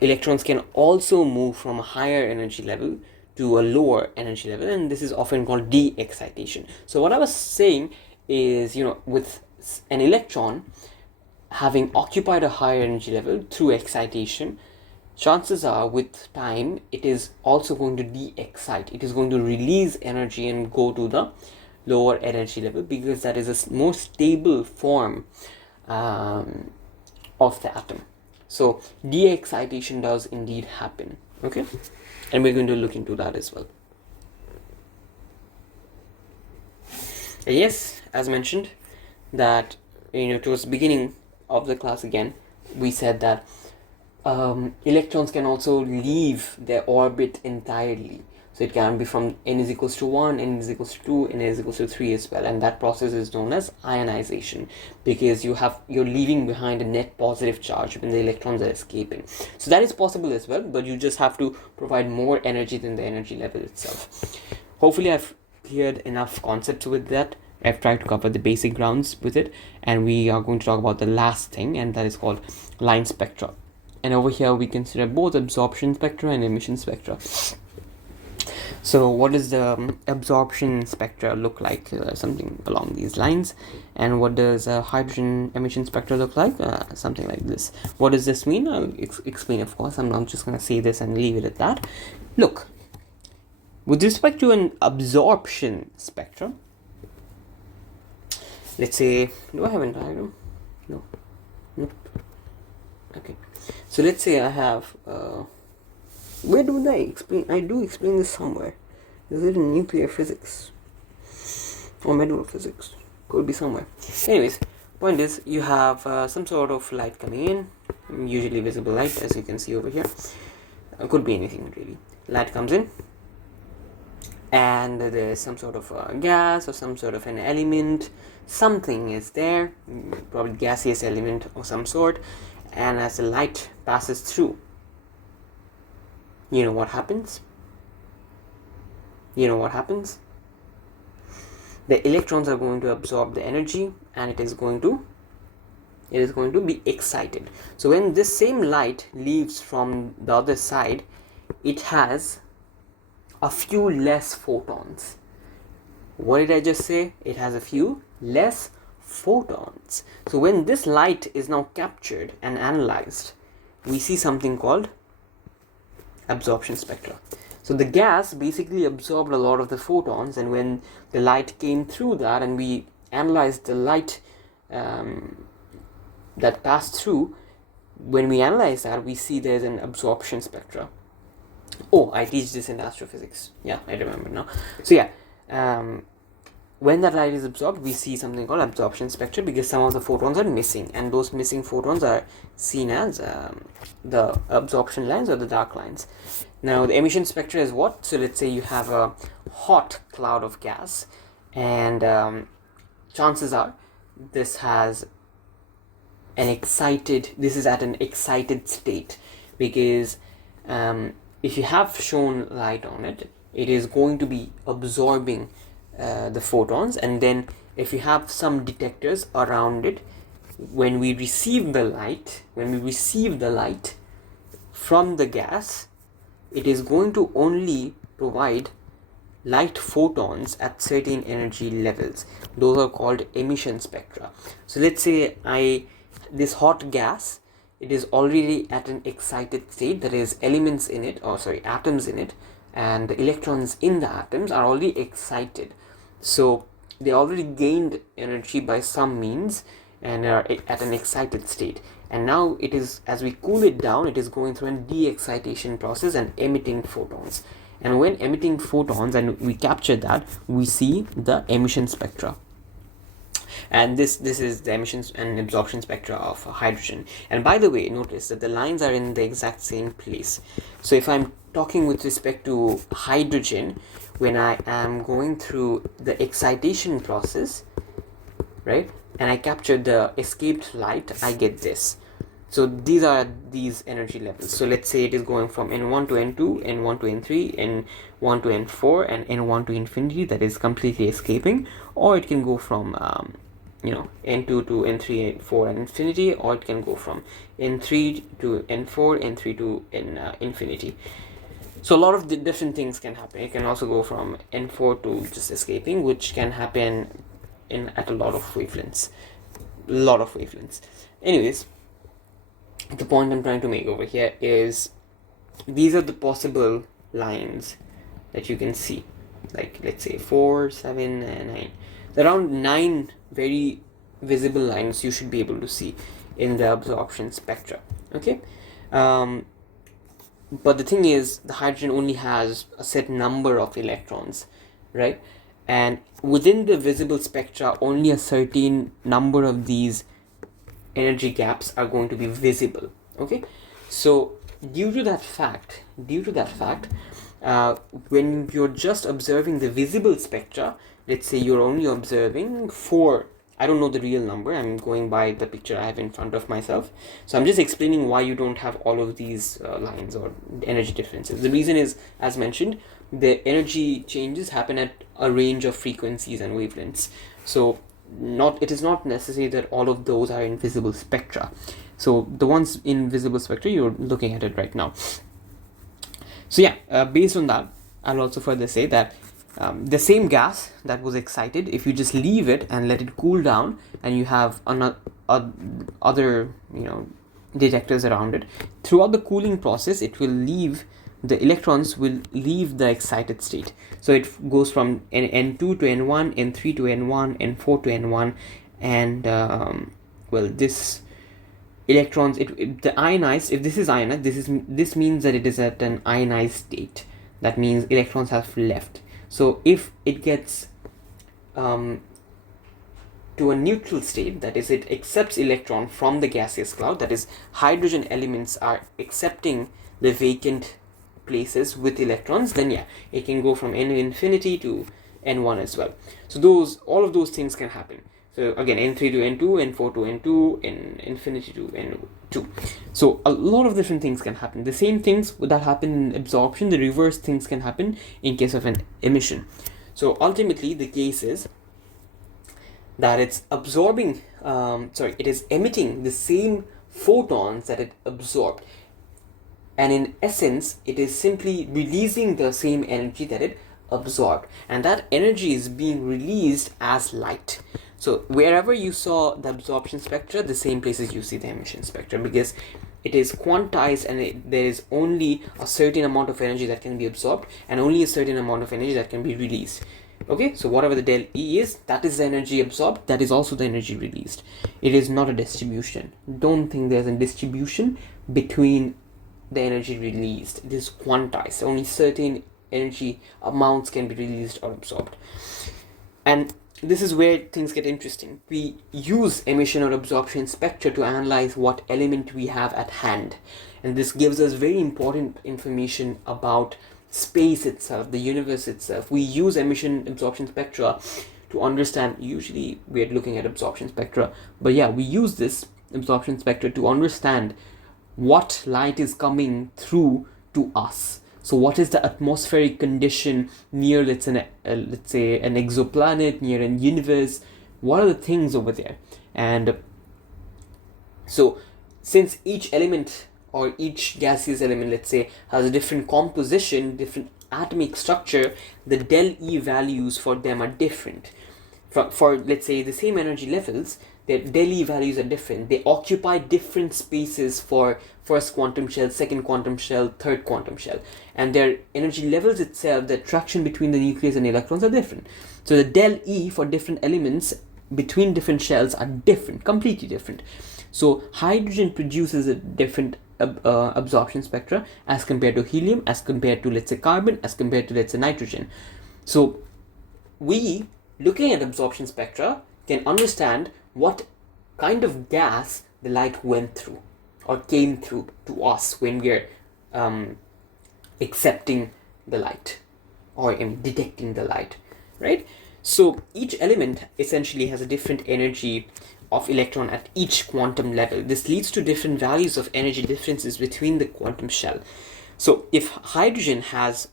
electrons can also move from a higher energy level to a lower energy level, and this is often called de-excitation. So what I was saying is, with an electron having occupied a higher energy level through excitation, chances are with time it is also going to de-excite. It is going to release energy and go to the lower energy level, because that is a more stable form of the atom. So de-excitation does indeed happen, okay, and we're going to look into that as well. And yes, as mentioned, that towards the beginning of the class again, we said that electrons can also leave their orbit entirely. So it can be from n is equals to 1, n is equals to 2, n is equals to 3 as well. And that process is known as ionization, because you're leaving behind a net positive charge when the electrons are escaping. So that is possible as well, but you just have to provide more energy than the energy level itself. Hopefully I've cleared enough concepts with that. I've tried to cover the basic grounds with it, and we are going to talk about the last thing, and that is called line spectra. And over here we consider both absorption spectra and emission spectra. So what does the absorption spectra look like? Something along these lines. And what does hydrogen emission spectra look like? Something like this. What does this mean? I'll explain, of course. I'm not just going to say this and leave it at that. Look, with respect to an absorption spectrum, let's say, do I have an diagram? No. Nope. Okay. So let's say I have, where do I explain? I do explain this somewhere. Is it in nuclear physics? Or medical physics? Could be somewhere. Anyways, point is, you have some sort of light coming in, usually visible light, as you can see over here. Could be anything really. Light comes in, and there's some sort of gas or some sort of an element. Something is there, probably gaseous element of some sort, and as the light passes through, you know what happens? The electrons are going to absorb the energy, and it is going to be excited. So when this same light leaves from the other side, it has a few less photons. What did I just say? It has a few less photons. So when this light is now captured and analyzed, we see something called absorption spectra. So the gas basically absorbed a lot of the photons, and when the light came through that and we analyzed the light that passed through, when we analyze that, we see there's an absorption spectra. Oh, I teach this in astrophysics. Yeah, I remember now. So yeah, when that light is absorbed, we see something called absorption spectra, because some of the photons are missing, and those missing photons are seen as the absorption lines or the dark lines. Now the emission spectra is what? So let's say you have a hot cloud of gas, and chances are this is at an excited state, because if you have shown light on it, it is going to be absorbing the photons, and then if you have some detectors around it, when we receive the light from the gas, it is going to only provide light photons at certain energy levels. Those are called emission spectra. So let's say this hot gas, it is already at an excited state. There is atoms in it, and the electrons in the atoms are already excited. So they already gained energy by some means and are at an excited state. And now it is, as we cool it down, it is going through a de-excitation process and emitting photons. And when emitting photons, and we capture that, we see the emission spectra. And this is the emissions and absorption spectra of hydrogen. And by the way, notice that the lines are in the exact same place. So if I'm talking with respect to hydrogen, when I am going through the excitation process, right, and I capture the escaped light, I get this. So these are these energy levels. So let's say it is going from N1 to N2, N1 to N3, N1 to N4, and N1 to infinity, that is completely escaping. Or it can go from N2 to N3, N4, and infinity, or it can go from N3 to N4, N3 to infinity. So a lot of the different things can happen. It can also go from N4 to just escaping, which can happen at a lot of wavelengths. Anyways, the point I'm trying to make over here is these are the possible lines that you can see. like let's say 4, 7, and 9. So around 9 very visible lines you should be able to see in the absorption spectra. Okay, but the thing is, the hydrogen only has a set number of electrons, right? And within the visible spectra, only a certain number of these energy gaps are going to be visible. Okay, so due to that fact, when you're just observing the visible spectra, let's say you're only observing 4, I don't know the real number, I'm going by the picture I have in front of myself, so I'm just explaining why you don't have all of these lines or energy differences. The reason is, as mentioned, the energy changes happen at a range of frequencies and wavelengths, so it is not necessary that all of those are in visible spectra. So the ones in visible spectra, you're looking at it right now. So yeah, based on that, I'll also further say that the same gas that was excited, if you just leave it and let it cool down, and you have other detectors around it, throughout the cooling process, the electrons will leave the excited state. So it goes from N2 to N1, N3 to N1, N4 to N1, and this electrons, the ionized, if this is ionized, this means that it is at an ionized state. That means electrons have left. So if it gets to a neutral state, that is, it accepts electron from the gaseous cloud, that is, hydrogen elements are accepting the vacant places with electrons, then yeah, it can go from N infinity to N1 as well. So all of those things can happen. So again, N3 to N2, N4 to N2, N infinity to N2. So a lot of different things can happen. The same things that happen in absorption, the reverse things can happen in case of an emission. So ultimately, the case is that it's it is emitting the same photons that it absorbed. And in essence, it is simply releasing the same energy that it absorbed. And that energy is being released as light. So wherever you saw the absorption spectra, the same places you see the emission spectra, because it is quantized and there is only a certain amount of energy that can be absorbed and only a certain amount of energy that can be released. Okay, so whatever the del E is, that is the energy absorbed, that is also the energy released. It is not a distribution. Don't think there's a distribution between the energy released. It is quantized. Only certain energy amounts can be released or absorbed. And this is where things get interesting. We use emission or absorption spectra to analyze what element we have at hand. And this gives us very important information about space itself, the universe itself. We use emission absorption spectra to understand, usually we're looking at absorption spectra, but yeah, we use this absorption spectra to understand what light is coming through to us. So what is the atmospheric condition near, let's say an exoplanet, near a universe? What are the things over there? And so since each element or each gaseous element, let's say, has a different composition, different atomic structure, the del E values for them are different. For let's say the same energy levels, their del E values are different. They occupy different spaces for first quantum shell, second quantum shell, third quantum shell. And their energy levels itself, the attraction between the nucleus and electrons are different. So the del E for different elements between different shells are different, completely different. So hydrogen produces a different absorption spectra as compared to helium, as compared to, let's say, carbon, as compared to, let's say, nitrogen. So we, looking at absorption spectra, can understand what kind of gas the light went through or came through to us when we're accepting the light or detecting the light, right? So each element essentially has a different energy of electron at each quantum level. This leads to different values of energy differences between the quantum shell. So if hydrogen has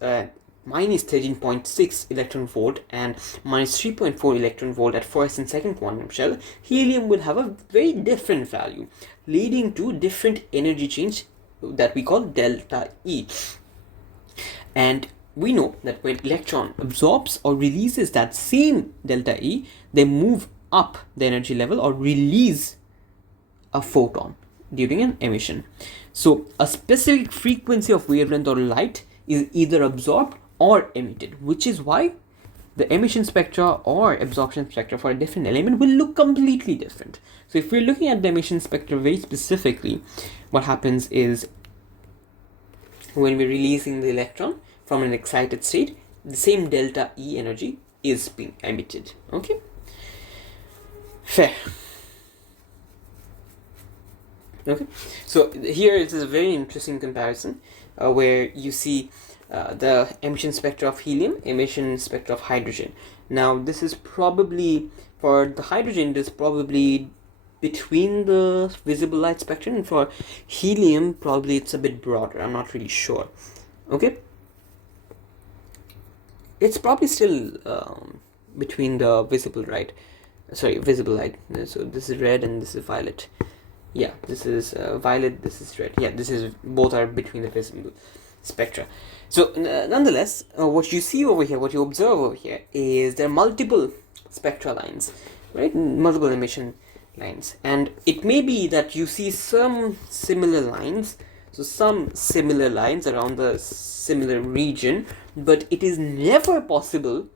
minus 13.6 electron volt and minus 3.4 electron volt at first and second quantum shell, helium will have a very different value, leading to different energy change that we call delta E. And we know that when electron absorbs or releases that same delta E, they move up the energy level or release a photon during an emission. So a specific frequency of wavelength or light is either absorbed or emitted, which is why the emission spectra or absorption spectra for a different element will look completely different. So if we're looking at the emission spectra very specifically, what happens is when we're releasing the electron from an excited state, the same delta E energy is being emitted. Okay, fair. Okay, so here it is a very interesting comparison where you see the emission spectra of helium, emission spectra of hydrogen. Now this is probably, for the hydrogen, it is probably between the visible light spectrum, and for helium probably it's a bit broader. I'm not really sure. Okay, it's probably still between the visible light. So this is red and this is violet. Yeah, this is violet, this is red. Yeah, this is, both are between the visible spectra. So nonetheless, what you see over here, what you observe over here, is there are multiple spectra lines, right? Multiple emission lines, and it may be that you see some similar lines, around the similar region, but it is never possible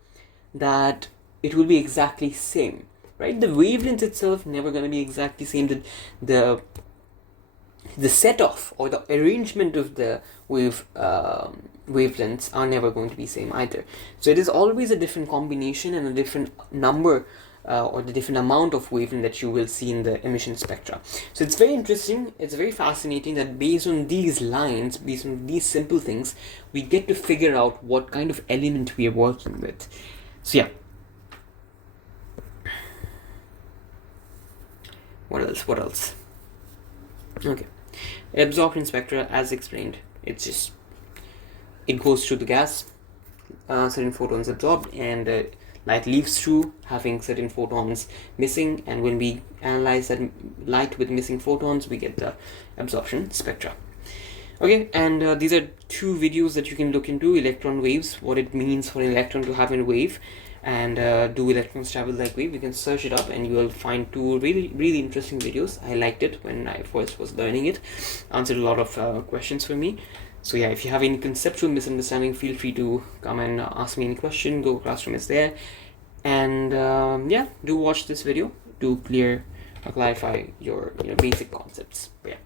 that it will be exactly same, right? The wavelength itself never going to be exactly same. The set off or the arrangement of the wavelengths are never going to be same either. So it is always a different combination and a different number or the different amount of wavelength that you will see in the emission spectra. So it's very interesting, it's very fascinating that based on these lines, based on these simple things, we get to figure out what kind of element we are working with. So yeah. What else? Okay. Absorption spectra, as explained, it goes through the gas, certain photons absorbed, and light leaves through, having certain photons missing, and when we analyze that light with missing photons, we get the absorption spectra. Okay, and these are two videos that you can look into: electron waves, what it means for an electron to have a wave, and do electrons travel like wave. You can search it up and you will find two really interesting videos. I liked it when I first was learning it. Answered a lot of questions for me. So yeah, if you have any conceptual misunderstanding, feel free to come and ask me any question. Google Classroom is there. And yeah, do watch this video to clarify your basic concepts. But yeah.